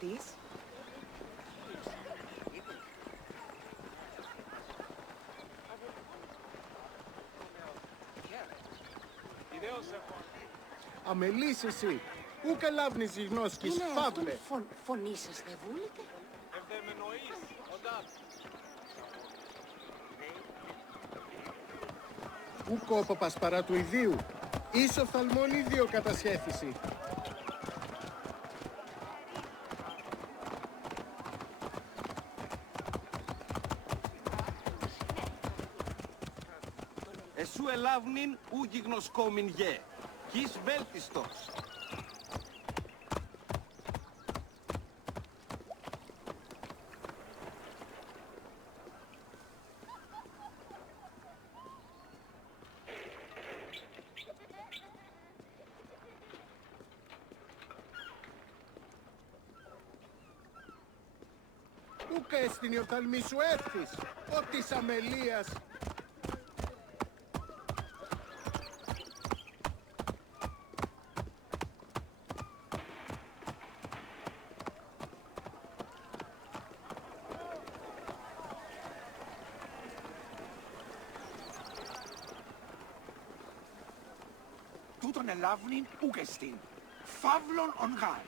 αυτής? Αμελής εσύ, ου καλάβνεις γιγνώσκης, φαύλε. Φωνή σας δεν βούλετε? Ου κόπαπας παρά του ιδίου, ίσο φθαλμόν ίδιο κατασχέθηση. Εσού ελάβνην ου γιγνοσκόμην γε, κις βέλτιστος. Ούκα έστειν η οφθαλμή σου έφθης, ο της αμελίας. Τούτον ελάβνην ούκ εστίν, φαύλον ον γάρ.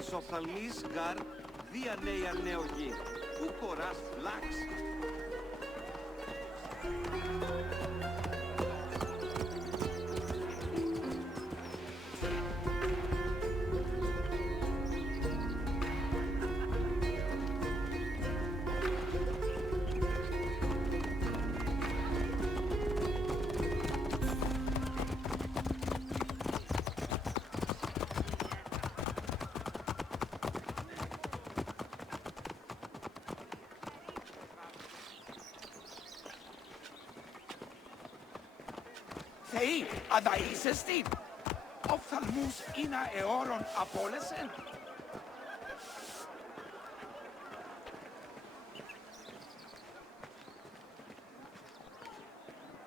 Εις οφθαλμής γαρ δια νέα νεογή, ου κοράς φλάξ. Θεοί, αδαΐσεστην, οφθαλμούς ήνα αιώρων απόλεσεν.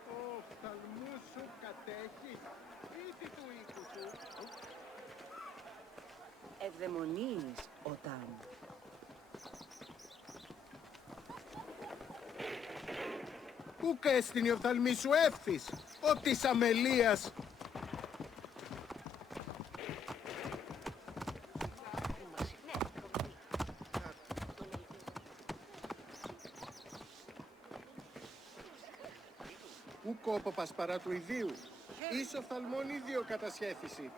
Ο οφθαλμούς σου κατέχει, ήτι του οίκου σου. Ευδαιμονείς, όταν. Ούκα έστειν η οφθαλμή σου έφθης, ο της αμελίας. Ου κόπαπας παρά του ιδίου, ίσο φθαλμόν ίδιο κατασχέθηση.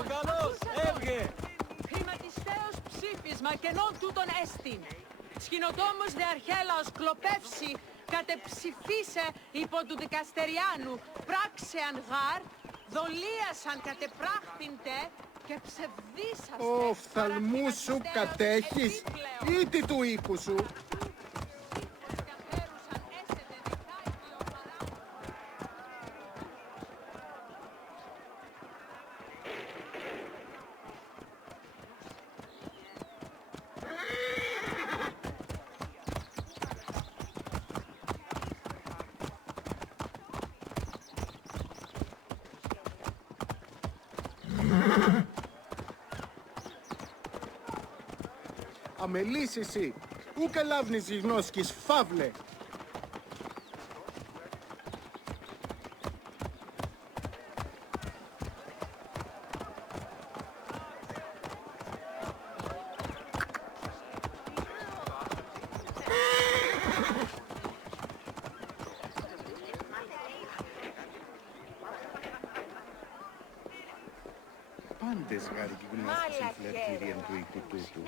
Ο καλός έβγε! Χρηματιστέως ψήφισμα κενών τούτων έστιν. Σχηνοτόμος δε αρχέλαος κλοπεύσει, κατεψηφίσε υπό του δικαστεριάνου, πράξεαν γάρ, δολίασαν κατεπράχθηντε και ψευδίσαστε. Ο οφθαλμούς σου κατέχεις, ήτι του οίκου σου. Αμελής εσύ, ου καλάβνεις γιγνώσκης, φαύλε. Πάντες γάρι γιγνώσκης φλερτήριαν του οίκου τούτου.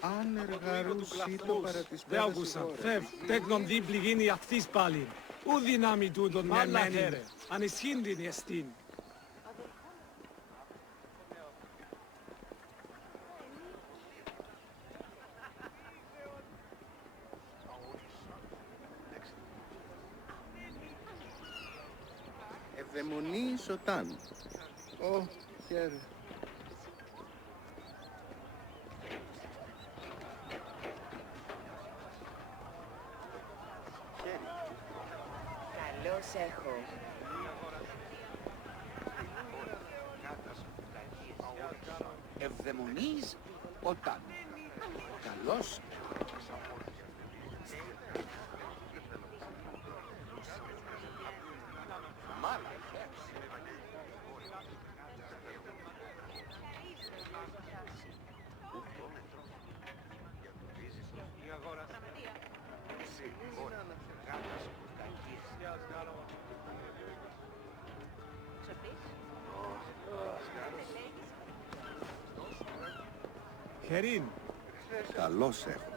Αν εργαρούσι το παρά τις Δε άκουσα. Φεύ, τέκνον δίπλη γίνει αυτής πάλι. Ου δυνάμει τούτον μεμένην. Ανισχύντην εστίν. Ευδαιμονή σωτάν. Ω, χαίρε. Καλώς έχω. Ευδαιμονής όταν. Καλώς. Χερίν. Καλώς έχω.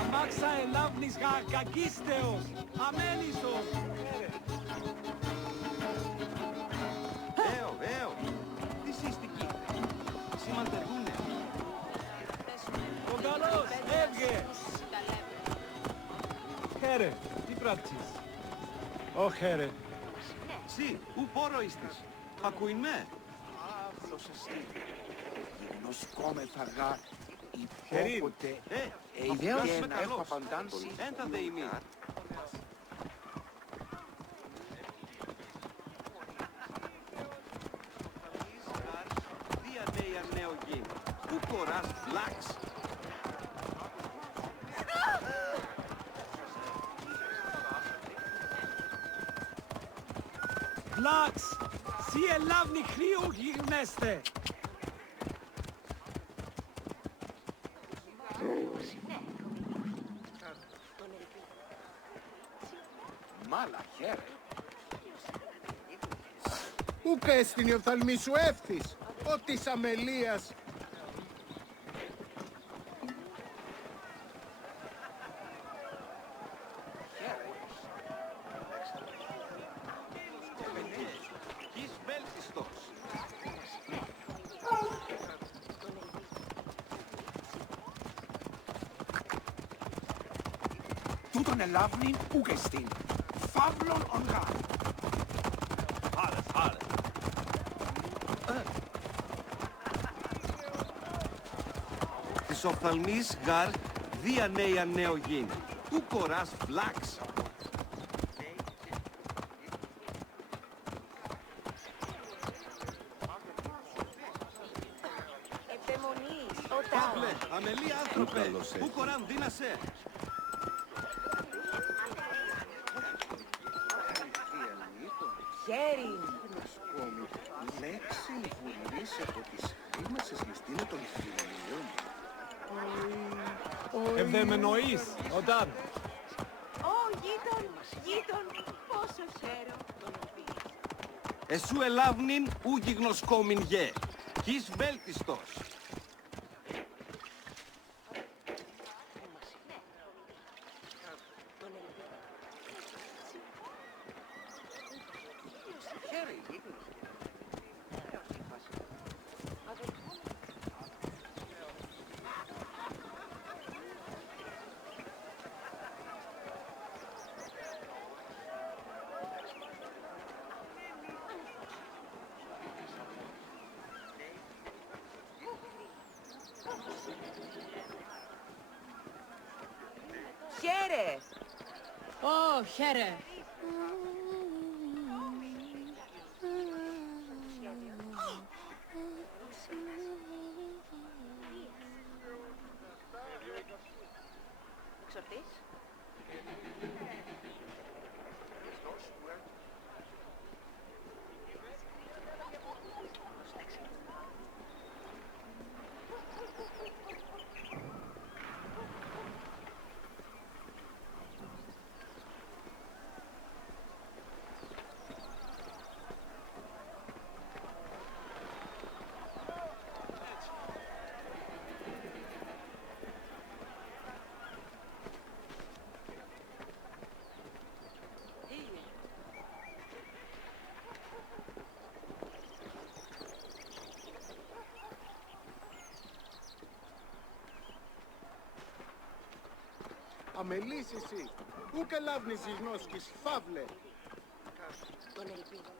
Αμάξα ελάβνης κακίστεως. Αμένισος. Τι σύστηκε. Σημαντεύουνε. Ο καλός, έβγε. Χαίρε, τι πράττεις. Ω, χαίρε. Συ, ου πόρο είστης. Ακούειν με. Αύλος εστί. Γιγνωσκόμεθα γα Χερήν. υπόποτε Ιδέως και με να έχω καλός. απαντάνσει. Έντα δε ημί. Δια νέα νέο γη. Ου κοράς βλάξ. Βλάξ, σι ελάβνη χρήου γιγνέστε. Μάλα, χαίρε. Ούκ έστεινε ο φθαλμί σου εύθης, ο της αμελίας. Γης βέλτιστος. Τούτον ελάβνην ούκ εστίν. Φαύλον ον γα. Της οφθαλμής γαρ δια νέα νέο γη. Ου κοράς βλάξ. Ευδαιμονής όταν. Παύλε, αμελή άνθρωπε. καλώς Ου κοράν δύνασε. Χέριν. Κόμι, λέξη βουλής από τις χρήμασες ληστήνε των φιλιών. Ευδαιμενοείς, όταν. Ω, γείτον, πόσο χαίρο. Εσού ελάβνην ου γιγνωσκόμην γε. Γης βέλτιστος. Χαίρε. Ω, χαίρε. Εξορτής. Αμελής εσύ, πού καλάβνεις εις νόσκης, φαύλε. Τον ελπίδων.